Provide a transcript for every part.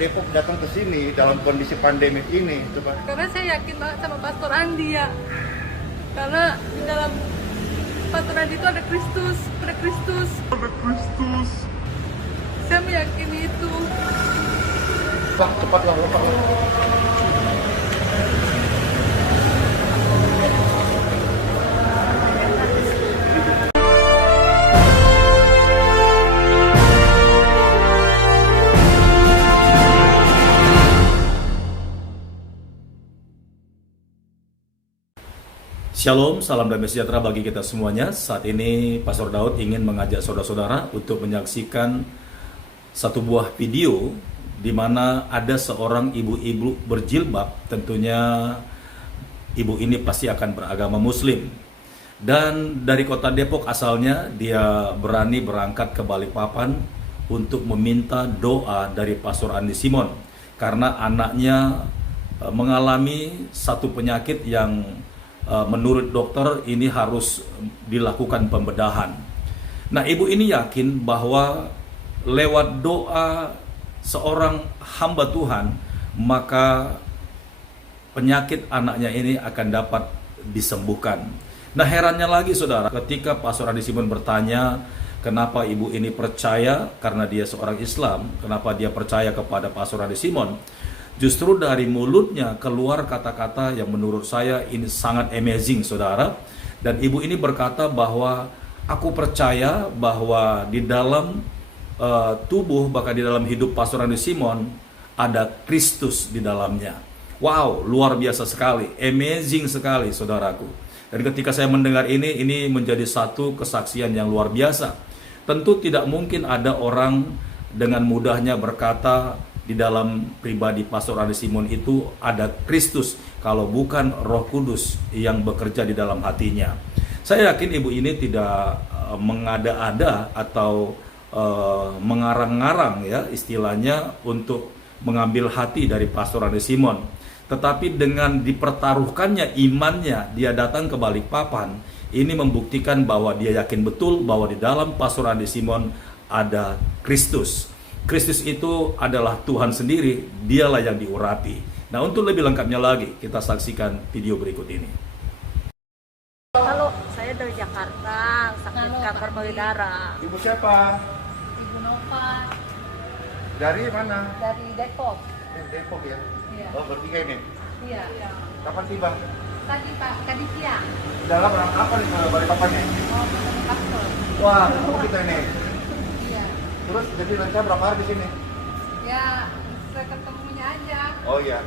Depok datang ke sini dalam kondisi pandemik ini, coba? Karena saya yakin banget sama Pastor Andi ya. Karena di dalam Pastor Andi itu ada Kristus, ada Kristus. Saya meyakini itu. Pak, cepatlah, Pak. Shalom, salam damai sejahtera bagi kita semuanya. Saat ini Pastor Daud ingin mengajak saudara-saudara untuk menyaksikan satu buah video di mana ada seorang ibu-ibu berjilbab. Tentunya ibu ini pasti akan beragama Muslim. Dan dari kota Depok asalnya, dia berani berangkat ke Balikpapan untuk meminta doa dari Pastor Andi Simon karena anaknya mengalami satu penyakit yang menurut dokter ini harus dilakukan pembedahan. Nah, ibu ini yakin bahwa lewat doa seorang hamba Tuhan, maka penyakit anaknya ini akan dapat disembuhkan. Nah, herannya lagi saudara, ketika Pastor Andi Simon bertanya kenapa ibu ini percaya karena dia seorang Islam, kenapa dia percaya kepada Pastor Andi Simon, justru dari mulutnya keluar kata-kata yang menurut saya ini sangat amazing saudara. Dan ibu ini berkata bahwa aku percaya bahwa di dalam tubuh, bahkan di dalam hidup Pastor Andi Simon ada Kristus di dalamnya. Wow, luar biasa sekali, amazing sekali saudaraku. Dan ketika saya mendengar ini menjadi satu kesaksian yang luar biasa. Tentu tidak mungkin ada orang dengan mudahnya berkata di dalam pribadi Pastor Andi Simon itu ada Kristus kalau bukan Roh Kudus yang bekerja di dalam hatinya. Saya yakin ibu ini tidak mengada-ada atau mengarang-ngarang ya istilahnya untuk mengambil hati dari Pastor Andi Simon. Tetapi dengan dipertaruhkannya imannya, dia datang ke Balikpapan, ini membuktikan bahwa dia yakin betul bahwa di dalam Pastor Andi Simon ada Kristus. Kristus itu adalah Tuhan sendiri, dialah yang diurapi. Nah, untuk lebih lengkapnya lagi, kita saksikan video berikut ini. Halo, saya dari Jakarta, sakit kanker payudara. Ibu siapa? Ibu Nova Dari mana? dari Depok. Depok ya? Iya. Oh, bertiga ini? Iya. Kapan tiba? Tadi Pak, tadi siang. Dalam rangka apa nih ke Balikpapannya? Oh, ketemu pastor. Wah, ketemu kita ini. Iya. Terus jadi rencana berapa hari di sini? Ya, saya ketemunya aja. Oh iya.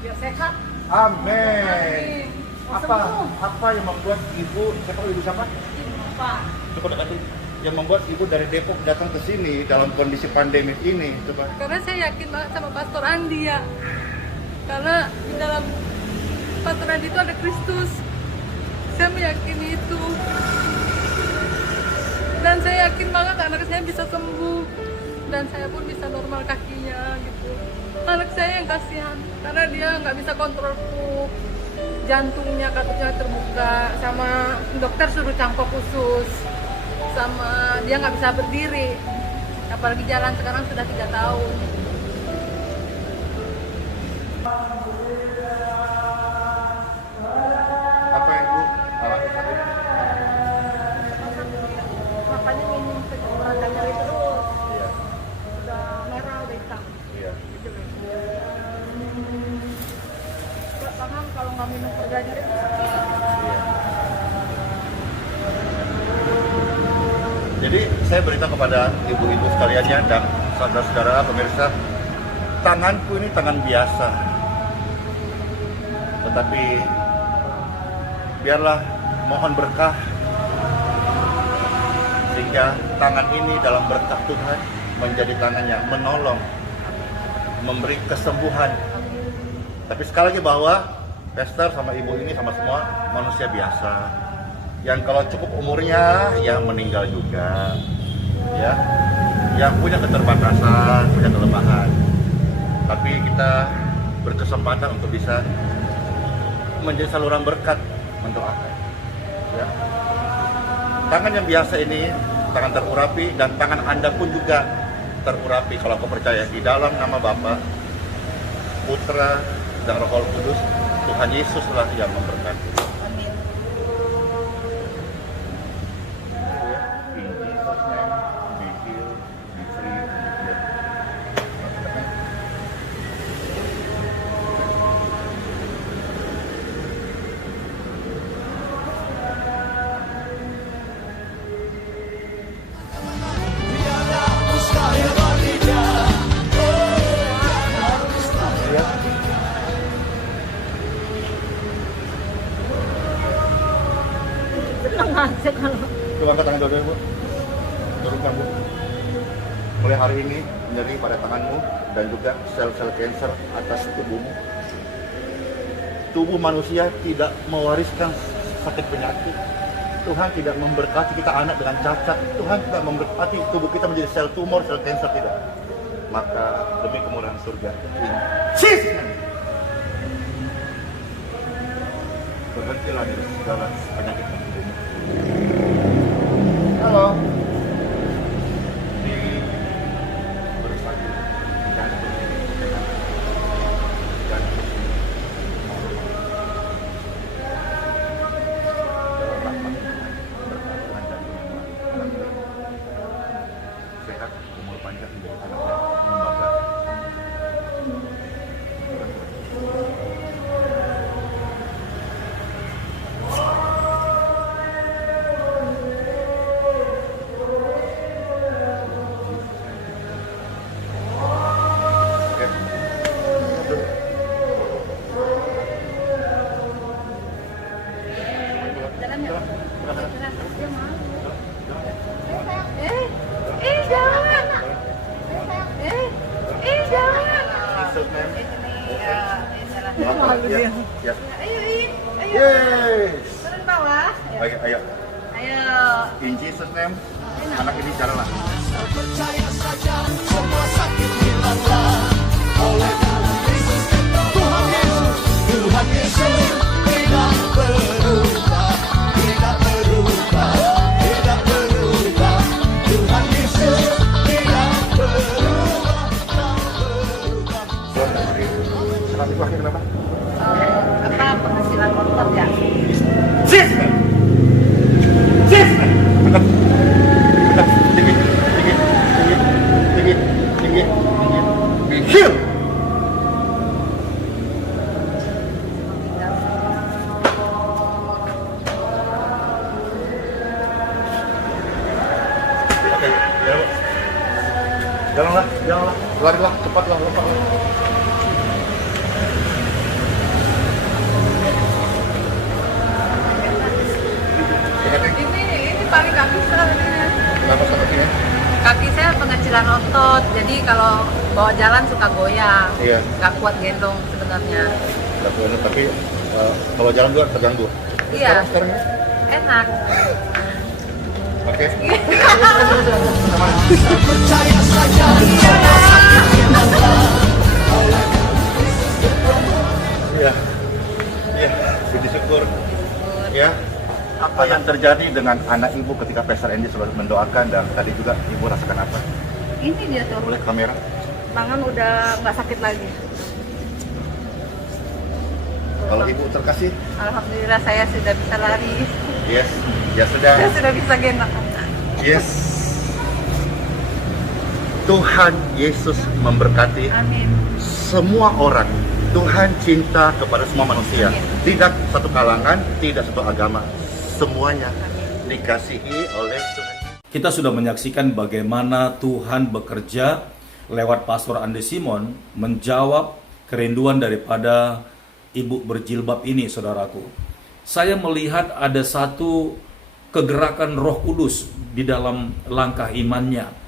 Biar sehat. Amin. Mau sembuh. Apa yang membuat ibu siapa? Ibu Nova. Coba dekatin. Yang membuat ibu dari Depok datang ke sini dalam kondisi pandemik ini, coba. Karena saya yakin banget sama Pastor Andi ya. Karena di dalam Pastor Andi itu ada Kristus. Saya meyakini itu. Dan saya yakin banget anak saya bisa sembuh. Dan saya pun bisa normal kakinya gitu. Anak saya yang kasihan. Karena dia nggak bisa kontrol pup. Jantungnya katanya terbuka. Sama dokter suruh cangkok khusus. Sama dia nggak bisa berdiri. Apalagi jalan sekarang sudah 3 tahun. Apa yang ibu alami saat ini? Makanya minum radang nyeri terus. Iya, Udah merah, udah hitam. iya. Gitu loh. Nggak paham kalau nggak minum radang nyeri itu sakit. Jadi saya beritahu kepada ibu-ibu sekalian ya dan saudara-saudara pemirsa, tanganku ini tangan biasa. Tetapi biarlah mohon berkah sehingga tangan ini dalam berkah Tuhan menjadi tangan yang menolong, memberi kesembuhan. Tapi sekali lagi bahwa Pastor sama ibu ini sama semua manusia biasa. Yang kalau cukup umurnya yang meninggal juga, ya, yang punya keterbatasan, punya kelemahan. Tapi kita berkesempatan untuk bisa menjadi saluran berkat mendoakan. Ya. Tangan yang biasa ini, tangan terurapi, dan tangan Anda pun juga terurapi kalau kau percaya di dalam nama Bapa, Putra, dan Roh Kudus. Tuhan Yesuslah yang memberkati. Amin. In Jesus' name, be healed, be free, be cleared. Senang aja kalau Coba angkat tangan dua-duanya, Bu. Turunkan, Bu. Mulai hari ini, nyeri pada tanganmu dan juga sel-sel kanker atas tubuhmu. Tubuh manusia tidak mewariskan sakit penyakit. Tuhan tidak memberkati kita anak dengan cacat. Tuhan tidak memberkati tubuh kita menjadi sel tumor, sel kanker, tidak. Maka demi kemurahan surga, berhentilah dari segala penyakit tubuhmu. Halo. Di bersatu dan sehat, umur panjang menjadi anak yang membanggakan. Jangan. Jangan. malu dia. Ya. Ayo, In. Ayo. Yes. Turun bawah. Ayo, ayo. Ayo. In Jesus name, anak ini jalanlah. Kenapa itu akhirnya kenapa? Apa penghasilan kotor ya? Angkat. Angkat. Tinggi. Be healed. Oke, jalanlah, larilah, cepatlah, lompat. Ini paling kaki saya. Kenapa sepertinya? Kaki saya pengecilan otot, jadi kalau bawa jalan suka goyang. Iya. Gak kuat gendong sebenarnya. Nggak boleh, tapi kalau jalan juga terganggu. Iya. Sekarang ya? Enak. Oke. Iya. Iya, puji syukur. Ya. Apa yang terjadi dengan anak ibu ketika Pastor Andy sudah mendoakan dan tadi juga ibu rasakan apa? Ini dia tuh, Boleh kamera? tangan udah nggak sakit lagi. Kalau ibu terkasih, Alhamdulillah saya sudah bisa lari. yes, ya sudah. Saya sudah bisa gendong. Yes. Tuhan Yesus memberkati Amin. semua orang. Tuhan cinta kepada semua manusia. Tidak satu kalangan, tidak satu agama. Semuanya dikasihi oleh Tuhan. Kita sudah menyaksikan bagaimana Tuhan bekerja lewat Pastor Andi Simon menjawab kerinduan daripada ibu berjilbab ini, saudaraku. Saya melihat ada satu kegerakan Roh Kudus di dalam langkah imannya.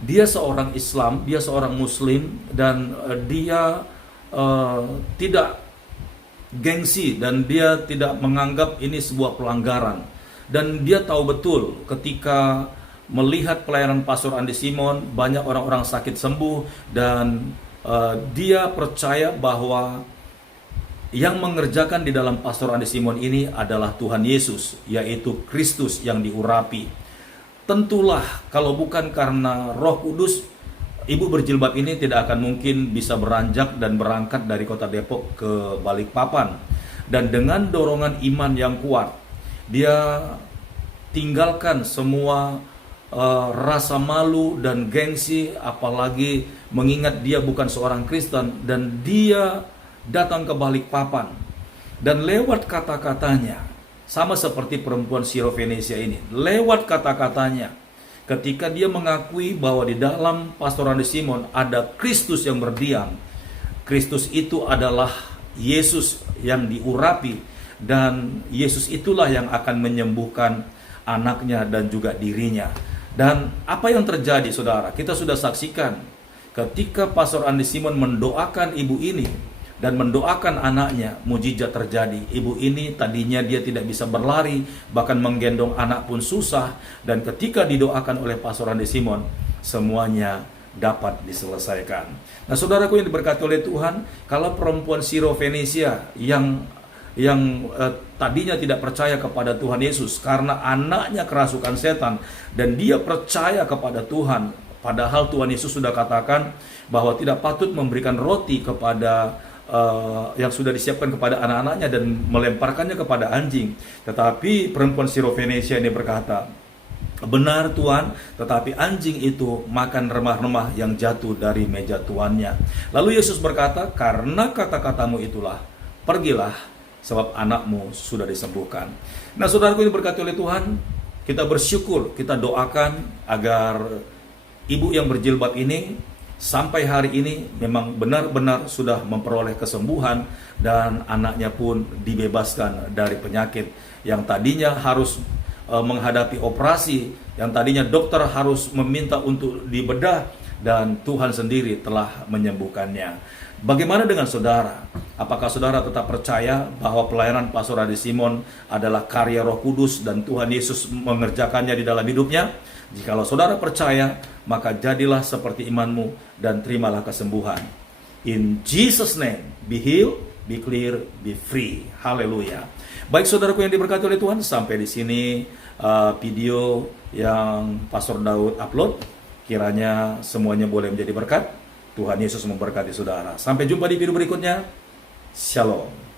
Dia seorang Islam, dia seorang Muslim, dan dia tidak gengsi dan dia tidak menganggap ini sebuah pelanggaran. Dan dia tahu betul ketika melihat pelayanan Pastor Andi Simon, banyak orang-orang sakit sembuh, dan dia percaya bahwa yang mengerjakan di dalam Pastor Andi Simon ini adalah Tuhan Yesus, yaitu Kristus yang diurapi. Tentulah kalau bukan karena Roh Kudus, ibu berjilbab ini tidak akan mungkin bisa beranjak dan berangkat dari kota Depok ke Balikpapan. Dan dengan dorongan iman yang kuat, dia tinggalkan semua rasa malu dan gengsi, apalagi mengingat dia bukan seorang Kristen, dan dia datang ke Balikpapan. Dan lewat kata-katanya, sama seperti perempuan Syrovenesia ini, lewat kata-katanya, ketika dia mengakui bahwa di dalam Pastor Andi Simon ada Kristus yang berdiam, Kristus itu adalah Yesus yang diurapi, dan Yesus itulah yang akan menyembuhkan anaknya dan juga dirinya. Dan apa yang terjadi, saudara, kita sudah saksikan ketika Pastor Andi Simon mendoakan ibu ini dan mendoakan anaknya, mujizat terjadi. Ibu ini tadinya dia tidak bisa berlari, bahkan menggendong anak pun susah, dan ketika didoakan oleh Pastor Andi Simon, semuanya dapat diselesaikan. Nah, saudaraku yang diberkati oleh Tuhan, kalau perempuan Syrovenesia yang tadinya tidak percaya kepada Tuhan Yesus karena anaknya kerasukan setan, dan dia percaya kepada Tuhan, padahal Tuhan Yesus sudah katakan bahwa tidak patut memberikan roti kepada yang sudah disiapkan kepada anak-anaknya dan melemparkannya kepada anjing. Tetapi perempuan Syrovenesia ini berkata, benar Tuhan, tetapi anjing itu makan remah-remah yang jatuh dari meja tuannya. Lalu Yesus berkata, karena kata-katamu itulah, pergilah, sebab anakmu sudah disembuhkan. Nah, saudaraku yang diberkati oleh Tuhan, kita bersyukur, kita doakan agar ibu yang berjilbab ini sampai hari ini memang benar-benar sudah memperoleh kesembuhan, dan anaknya pun dibebaskan dari penyakit yang tadinya harus menghadapi operasi, yang tadinya dokter harus meminta untuk dibedah, dan Tuhan sendiri telah menyembuhkannya. Bagaimana dengan saudara? Apakah saudara tetap percaya bahwa pelayanan Pastor Andi Simon adalah karya Roh Kudus dan Tuhan Yesus mengerjakannya di dalam hidupnya? Jikalau saudara percaya, maka jadilah seperti imanmu dan terimalah kesembuhan. In Jesus' name, be healed, be clear, be free. Haleluya. Baik saudaraku yang diberkati oleh Tuhan, sampai di sini video yang Pastor Daud upload. Kiranya semuanya boleh menjadi berkat. Tuhan Yesus memberkati saudara. Sampai jumpa di video berikutnya. Shalom.